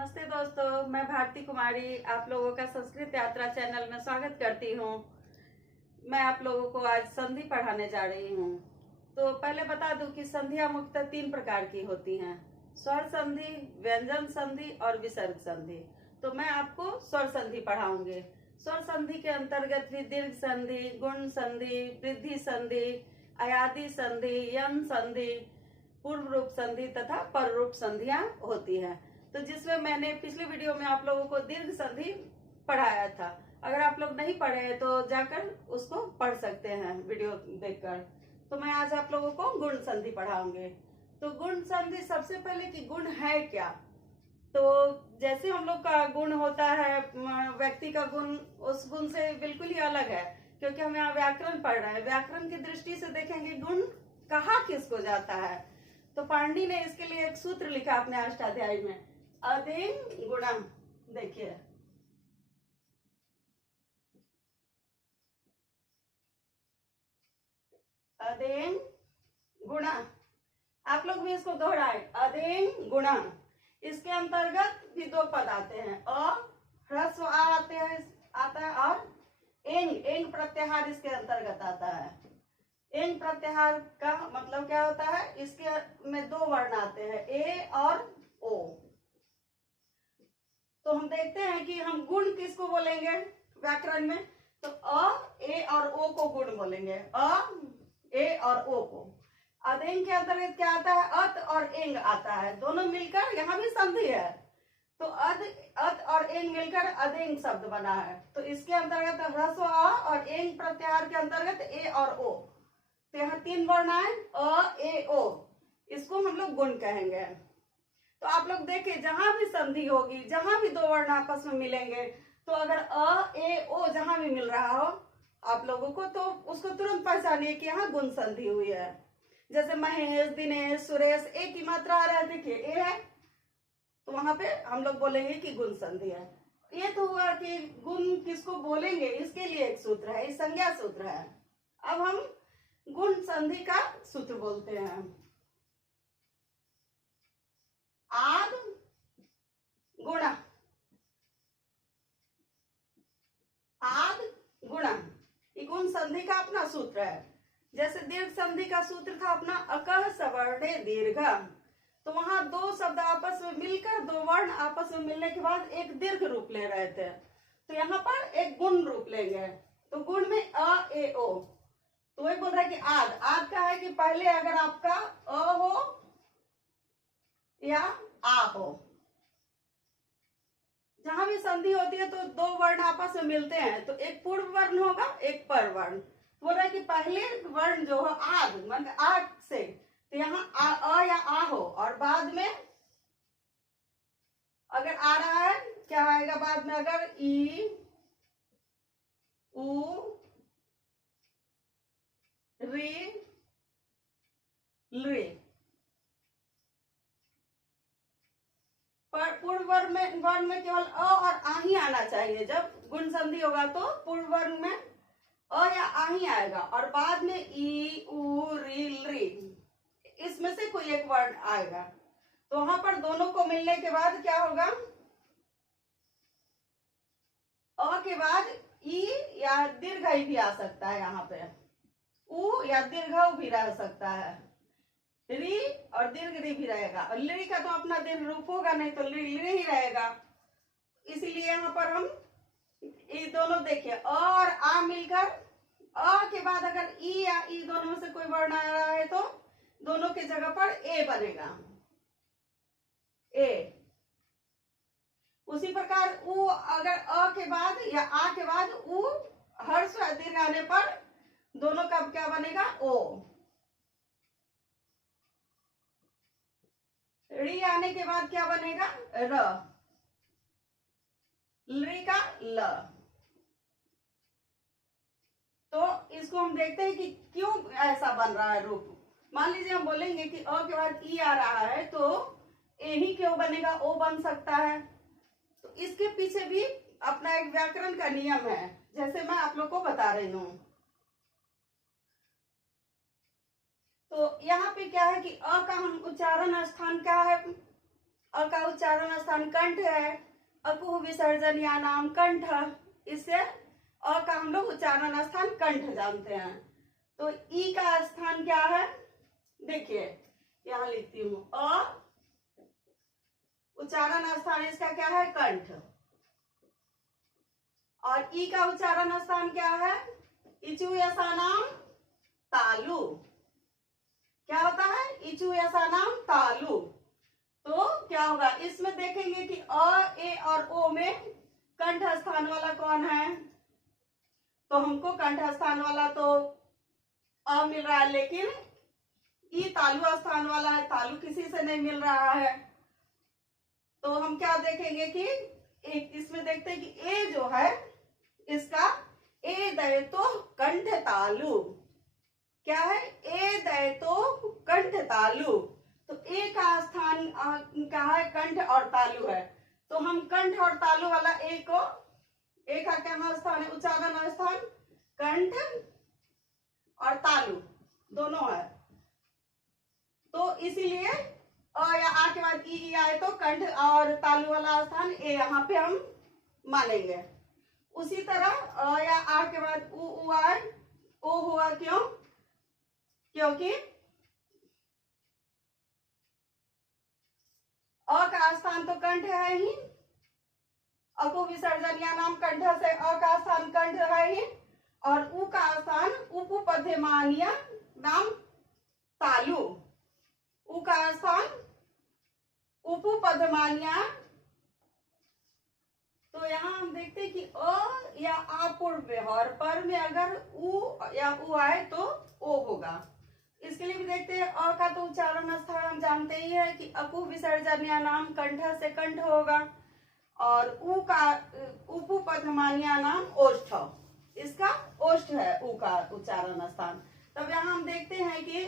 नमस्ते दोस्तों, मैं भारती कुमारी आप लोगों का संस्कृत यात्रा चैनल में स्वागत करती हूँ। मैं आप लोगों को आज संधि पढ़ाने जा रही हूँ। तो पहले बता दूं कि संधियां मुख्यतः 3 प्रकार की होती हैं: स्वर संधि, व्यंजन संधि और विसर्ग संधि। तो मैं आपको स्वर संधि पढ़ाऊंगी। स्वर संधि के अंतर्गत भी दीर्घ संधि, गुण संधि, वृद्धि संधि, अयादि संधि, यन संधि, पूर्व रूप संधि तथा पर रूप संधियां होती हैं। तो जिसमें मैंने पिछली वीडियो में आप लोगों को दीर्घ संधि पढ़ाया था। अगर आप लोग नहीं पढ़े हैं तो जाकर उसको पढ़ सकते हैं वीडियो देखकर। तो मैं आज आप लोगों को गुण संधि पढ़ाऊंगी। तो गुण संधि सबसे पहले कि गुण है क्या। तो जैसे हम लोग का गुण होता है, व्यक्ति का गुण उस गुण से बिल्कुल ही अलग है, क्योंकि हम यहाँ व्याकरण पढ़ रहे हैं। व्याकरण की दृष्टि से देखेंगे गुण कहा किसको जाता है। तो पाणिनि ने इसके लिए एक सूत्र लिखा अपने अष्टाध्यायी में, अदिंग गुणम। देखिए, अदिंग गुणा। आप लोग भी इसको दोहराए, अदिंग गुणा। इसके अंतर्गत भी 2 पद आते हैं, ह्रस्व आ आते हैं आता है, और एंग प्रत्याहार इसके अंतर्गत आता है। एंग प्रत्याहार का मतलब क्या होता है, इसके में 2 वर्ण आते हैं, ए और ओ। तो हम देखते हैं कि हम गुण किसको बोलेंगे व्याकरण में। तो अ, ए और ओ को गुण बोलेंगे, ए और ओ को। अदेंग के अंतर्गत क्या आता है, अत और एंग आता है, दोनों मिलकर यहाँ भी संधि है। तो अत और एंग मिलकर अदेंग शब्द बना है। तो इसके अंतर्गत ह्रस्व अ और एंग प्रत्याहार के अंतर्गत ए और ओ। तो यहाँ 3 वर्ण आए, अ, ए, ओ। इसको हम लोग गुण कहेंगे। तो आप लोग देखिए, जहां भी संधि होगी, जहां भी 2 वर्ण आपस में मिलेंगे, तो अगर अ, ए, ओ जहां भी मिल रहा हो आप लोगों को, तो उसको तुरंत पहचानिए कि यहाँ गुण संधि हुई है। जैसे महेश, दिनेश, सुरेश, ए की मात्रा आ रहा है, देखिए ए है, तो वहां पे हम लोग बोलेंगे कि गुण संधि है। ये तो हुआ कि गुण किसको बोलेंगे, इसके लिए एक सूत्र है, संज्ञा सूत्र है। अब हम गुण संधि का सूत्र बोलते हैं। आद गुणा, आद गुणा, ये गुण संधि का अपना सूत्र है। जैसे दीर्घ संधि का सूत्र था अपना, अकह सवर्णे दीर्घ। तो वहां 2 शब्द आपस में मिलकर, 2 वर्ण आपस में मिलने के बाद एक दीर्घ रूप ले रहे थे। तो यहाँ पर एक गुण रूप लेंगे। तो गुण में अ, ए, ओ। तो वही बोल रहा है कि आद का है कि पहले अगर आपका अ हो या आ हो, जहां भी संधि होती है तो 2 वर्ण आपस में मिलते हैं, तो एक पूर्व वर्ण होगा, एक पर वर्ण। बोल रहा है कि पहले वर्ण जो है आग, मतलब आग से, तो यहाँ अ या आ हो, और बाद में अगर आ रहा है, क्या आएगा बाद में, अगर ई, उ, री, लृ। पर पूर्व वर्ण में केवल अ और आ ही आना चाहिए। जब गुण संधि होगा तो पूर्व वर्ण में अ या आ ही आएगा, और बाद में ई, उ, री, लृ, इसमें से कोई एक वर्ण आएगा। तो वहां पर दोनों को मिलने के बाद क्या होगा, अ के बाद ई या दीर्घ भी आ सकता है, यहाँ पे उ या दीर्घ भी रह सकता है, री और दीर्घ री भी रहेगा, और लृ का तो अपना दीर्घ रूप होगा नहीं, तो लृ ही रहेगा। इसीलिए यहाँ पर हम ये दोनों देखिए, अ और आ मिलकर, अ के बाद अगर ई या ई दोनों में से कोई वर्ण आ रहा है तो दोनों के जगह पर ए बनेगा, ए। उसी प्रकार उ अगर अ के बाद या आ के बाद उ हर्ष दीर्घ आने पर दोनों का क्या बनेगा, ओ। री आने के बाद क्या बनेगा, र। लृ का ल। तो इसको हम देखते हैं कि क्यों ऐसा बन रहा है रूप। मान लीजिए हम बोलेंगे कि अ के बाद ई आ रहा है, तो ए ही क्यों बनेगा, ओ बन सकता है। तो इसके पीछे भी अपना एक व्याकरण का नियम है, जैसे मैं आप लोग को बता रही हूं। तो यहाँ पे क्या है कि अ का हम उच्चारण स्थान क्या है, अ का उच्चारण स्थान कंठ है। अकुह विसर्जन या नाम कंठ, इससे अ का हम लोग उच्चारण स्थान कंठ जानते हैं। तो ई का स्थान क्या है, देखिए यहां लिखती हूं, अ उच्चारण स्थान इसका क्या है, कंठ। और ई का उच्चारण स्थान क्या है, इचु ऐसा नाम तालु। क्या होता है, इचु ऐसा नाम तालु। तो क्या होगा, इसमें देखेंगे कि अ, ए और ओ में कंठ स्थान वाला कौन है। तो हमको कंठ स्थान वाला तो अ मिल रहा है, लेकिन ई तालु स्थान वाला है, तालु किसी से नहीं मिल रहा है। तो हम क्या देखेंगे कि एक इसमें देखते हैं कि ए जो है इसका ए दय तो कंठ तालु, क्या है, ए दय तो कंठ तालु। तो ए का स्थान क्या है, कंठ और तालु है। तो हम कंठ और तालु वाला ए को, ए का क्या स्थान है, उच्चारण स्थान कंठ और तालु दोनों है। तो इसीलिए अ या आ के बाद ई आए तो कंठ और तालु वाला स्थान ए यहाँ पे हम मानेंगे। उसी तरह अ या आ के बाद उ आए, ओ हुआ क्यों, क्योंकि अ का स्थान तो कंठ है ही, अ को विसर्जन या नाम कंठ से अ का स्थान कंठ है ही, और उ का स्थान उपपद्यमानीय नाम तालु, उ का स्थान उपपद्यमानीय। तो यहाँ हम देखते हैं कि अ या आ पूर्व व्यवहार पर में अगर उ या उ आए तो ओ होगा। इसके लिए भी देखते हैं, अ का तो उच्चारण स्थान हम जानते ही है कि अपु विसर्जन या नाम कंठ से कंठ होगा, और उ का उपपद्यमानीय नाम ओष्ठ, इसका ओष्ठ है उ का उच्चारण स्थान। तब यहाँ हम देखते हैं कि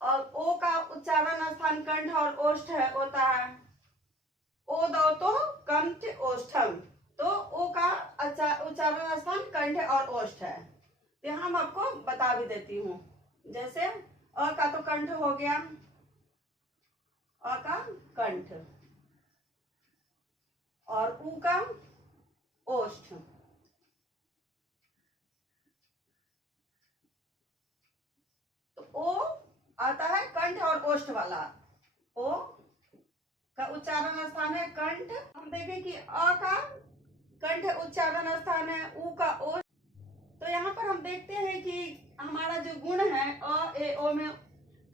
ओ का उच्चारण स्थान कंठ और ओष्ठ है होता है, ओ दो तो कंठ ओष्ठम, तो ओ का उच्चारण स्थान कंठ और ओष्ठ है। यहाँ हम आपको बता भी देती हूँ, जैसे अ का तो कंठ हो गया, अ का कंठ, और उ का ओष्ठ। तो ओ आता है कंठ और ओष्ठ वाला, ओ का उच्चारण स्थान है कंठ। हम देखें कि अ का कंठ उच्चारण स्थान है, उ का ओष्ठ। तो यहाँ पर हम देखते हैं कि हमारा जो गुण है अ ए ओ में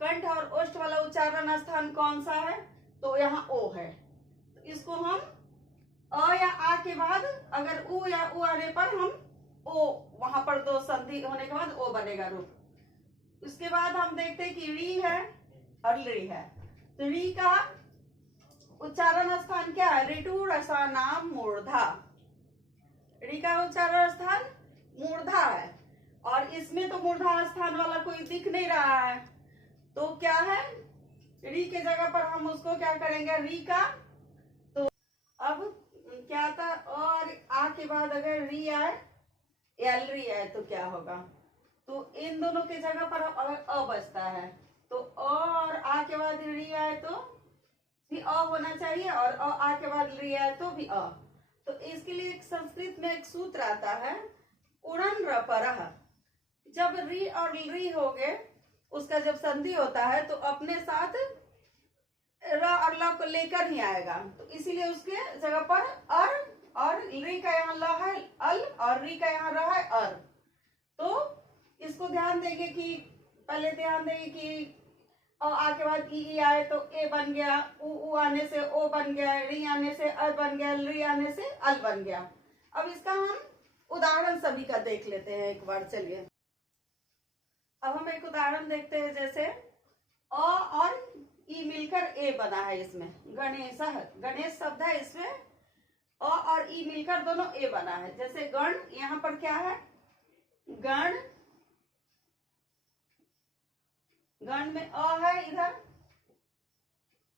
कंठ और ओष्ठ वाला उच्चारण स्थान कौन सा है, तो यहाँ ओ है। तो इसको हम अ या आ के बाद अगर उ या उ आने पर हम ओ, वहां पर दो संधि होने के बाद ओ बनेगा रूप। उसके बाद हम देखते हैं कि री है और ली है। तो री का उच्चारण स्थान क्या है, ऋतु रसा नाम मूर्धा, री का उच्चारण स्थान मूर्धा है, और इसमें तो मूर्धा स्थान वाला कोई दिख नहीं रहा है। तो क्या है, री के जगह पर हम उसको क्या करेंगे, री का। तो अब क्या था, और आ के बाद अगर री आए, एल री आए तो क्या होगा, तो इन दोनों के जगह पर अ बचता है। तो अ और आ के बाद री आए तो भी अ होना चाहिए, और अ आ के बाद री आए तो भी अ। तो इसके लिए एक संस्कृत में एक सूत्र आता है, उड़न रपरह। जब री और री हो गए, उसका जब संधि होता है तो अपने साथ र और ल को लेकर ही आएगा। तो इसीलिए उसके जगह पर अर, और री का यहाँ ल है अल, और री का यहाँ र है अर। तो इसको ध्यान देंगे कि पहले ध्यान देंगे कि आ के बाद ई आए तो ए बन गया, उ आने से ओ बन गया, री आने से अर बन गया, री आने से अल बन गया। अब इसका हम उदाहरण सभी का देख लेते हैं एक बार, चलिए। अब हम एक उदाहरण देखते हैं, जैसे अ और ई मिलकर ए बना है, इसमें गणेश, गणेश शब्द है, इसमें अ और ई मिलकर दोनों ए बना है। जैसे गण, यहाँ पर क्या है, गण, गण में अ है इधर,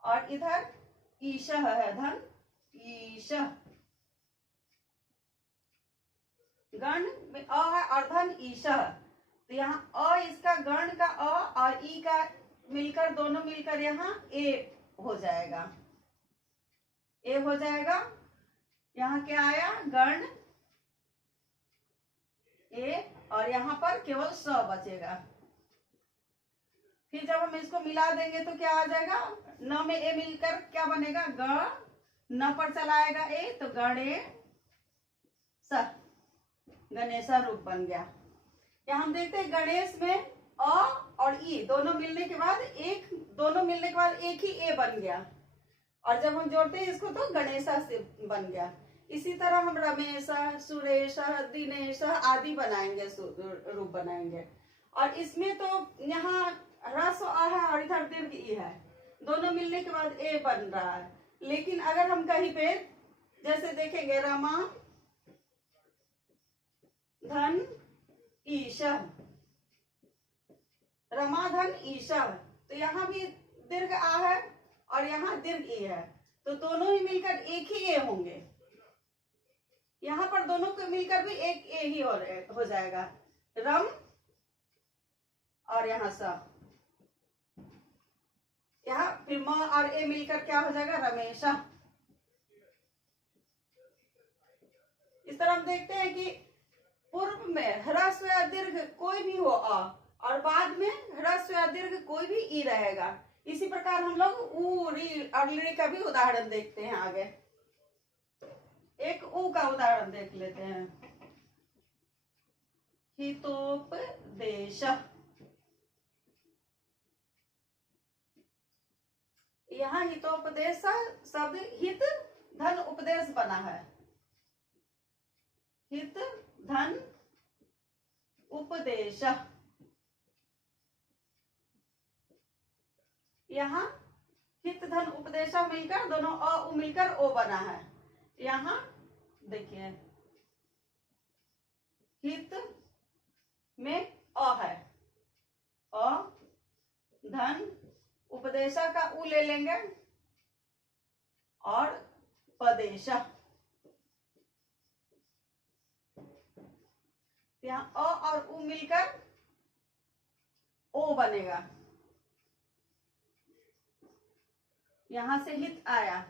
और इधर ईशः है, धन ईशः, गण में अ है और धन ईशः। तो यहाँ अ इसका गण का अ और ई का मिलकर, दोनों मिलकर यहाँ ए हो जाएगा। ए हो जाएगा, यहाँ क्या आया गण ए, और यहाँ पर केवल स बचेगा। फिर जब हम इसको मिला देंगे तो क्या आ जाएगा, न में ए मिलकर क्या बनेगा, ग, न पर चलाएगा ए तो गणे स, गणेश रूप बन गया। यहाँ हम देखते हैं गणेश में अ और ई दोनों मिलने के बाद एक ही ए बन गया, और जब हम जोड़ते हैं इसको तो गणेशा से बन गया। इसी तरह हम रमेश, सुरेश, दिनेश आदि बनाएंगे, रूप बनाएंगे। और इसमें तो यहाँ ह्रस्व अ है और इधर दीर्घ ई है, दोनों मिलने के बाद ए बन रहा है। लेकिन अगर हम कहीं पे जैसे देखेंगे रमा धन ईशा, रमाधन ईशा, तो यहाँ भी दीर्घ आ है और यहाँ दीर्घ ई है, तो दोनों ही मिलकर एक ही ए होंगे। यहाँ पर दोनों को मिलकर भी एक ए ही हो जाएगा, रम और यहाँ स, यहाँ फिर म और ए मिलकर क्या हो जाएगा, रमेशा। इस तरह हम देखते हैं कि पूर्व में ह्रस्व या दीर्घ कोई भी हो अ, और बाद में ह्रस्व या दीर्घ कोई भी ई रहेगा। इसी प्रकार हम लोग उ, री और ली का भी उदाहरण देखते हैं आगे। एक उ का उदाहरण देख लेते हैं, हितोपदेश। यहाँ हितोपदेश शब्द हित धन उपदेश बना है, हित धन उपदेश। यहाँ हित धन उपदेशा मिलकर दोनों अ उ मिलकर ओ बना है। यहाँ देखिए हित में अ है, अ धन उपदेशा का उ ले लेंगे और पदेशा, यहाँ अ और उ मिलकर ओ बनेगा। यहां से हित आया,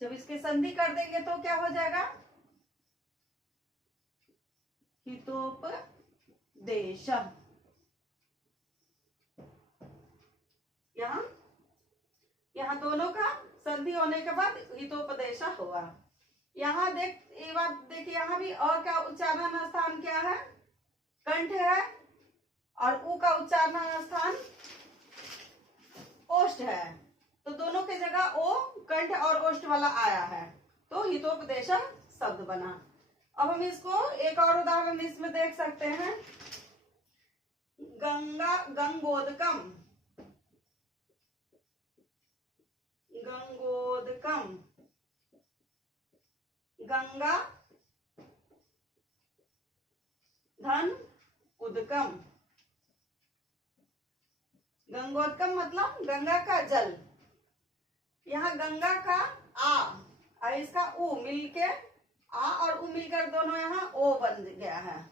जब इसके संधि कर देंगे तो क्या हो जाएगा, हितोपदेश। यहाँ दोनों का संधि होने के बाद हितोपदेश हुआ। यहाँ ये बात देखिए, यहाँ भी अ का उच्चारण स्थान क्या है, कंठ है, और उ का उच्चारण स्थान ओष्ठ है, तो दोनों की जगह ओ कंठ और ओष्ठ वाला आया है, तो हितोपदेश शब्द बना। अब हम इसको एक और उदाहरण इसमें देख सकते हैं, गंगोदकम, गंगोदकम, गंगा धन उदकम। गंगोदकम मतलब गंगा का जल। यहाँ गंगा का आ और इसका उ मिलके, आ और उ मिलकर दोनों यहाँ ओ बन गया है,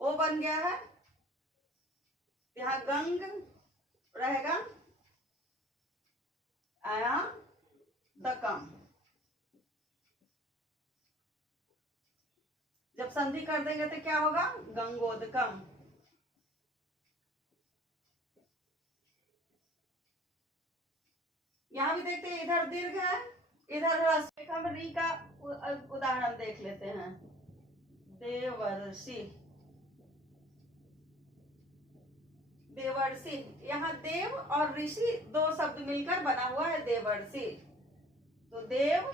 ओ बन गया है। यहाँ गंग रहेगा, आया दकम, जब संधि कर देंगे तो क्या होगा, गंगोदकम। यहाँ भी देखते हैं, इधर दीर्घ है, इधर ह्रस्व। हम री का उदाहरण देख लेते हैं, देवर्षि, देवर्षि। यहाँ देव और ऋषि दो शब्द मिलकर बना हुआ है देवर्षि, तो देव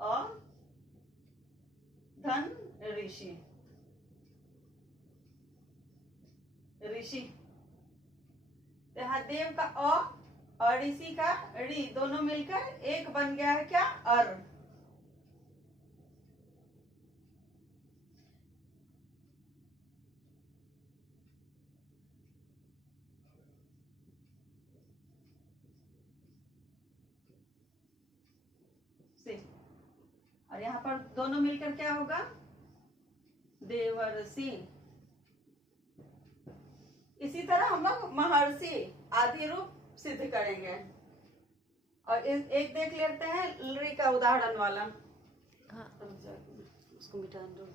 और धन ऋषि, ऋषि। यहाँ देव का अ और ऋषि का ऋ दोनों मिलकर एक बन गया है, क्या, अर। और यहाँ पर दोनों मिलकर क्या होगा, देवर्षि। इसी तरह हम लोग महर्षि आदि रूप सिद्ध करेंगे। और एक देख लेते हैं लरी का उदाहरण वाला। हाँ, उसको मिटा दो।